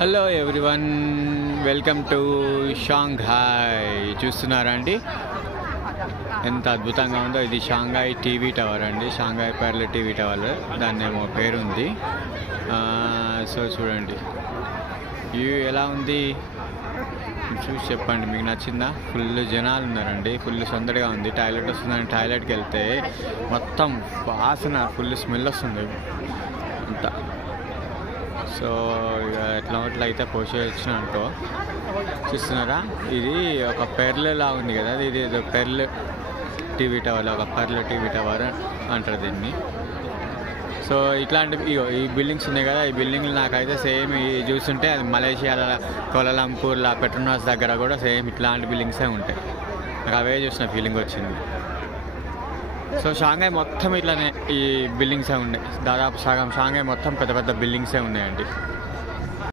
Hello everyone, welcome to Shanghai. చూస్తున్నారా అండి ఎంత అద్భుతంగా ఉందో. ఇది షాంఘాయ్ టీవీ టవర్ అండి, షాంఘాయ్ పెర్ల్ టీవీ టవర్, దాన్ని ఏమో పేరుంది. సో చూడండి వ్యూ ఎలా ఉంది చూసి చెప్పండి, మీకు నచ్చిందా? ఫుల్ జనాలు ఉన్నారండి, ఫుల్ సందడిగా ఉంది. టాయిలెట్ వస్తుందని టాయిలెట్కి వెళ్తే మొత్తం వాసన, ఫుల్ స్మెల్ వస్తుంది అంతా. సో ఇక ఎట్లా అయితే పోసేసిన అనుకో. చూస్తున్నారా, ఇది ఒక పెర్ల్లా ఉంది కదా, ఇది పెర్ల్ టీవీ టవర్, ఒక పెర్ల్ టీవీ టవర్ అంటారు దీన్ని. సో ఇట్లాంటివి ఈ బిల్డింగ్స్ ఉన్నాయి కదా, ఈ బిల్డింగ్లు నాకైతే సేమ్ చూస్తుంటే అది మలేషియాలో కోలాలంపూర్లో పెట్రోనాస్ దగ్గర కూడా సేమ్ ఇట్లాంటి బిల్డింగ్సే ఉంటాయి. నాకు అవే చూసిన ఫీలింగ్ వచ్చింది. సో షాంఘాయ్ మొత్తం ఇట్లానే ఈ బిల్డింగ్సే ఉన్నాయి, దాదాపు సగం షాంఘాయ్ మొత్తం పెద్ద పెద్ద బిల్డింగ్సే ఉన్నాయండి.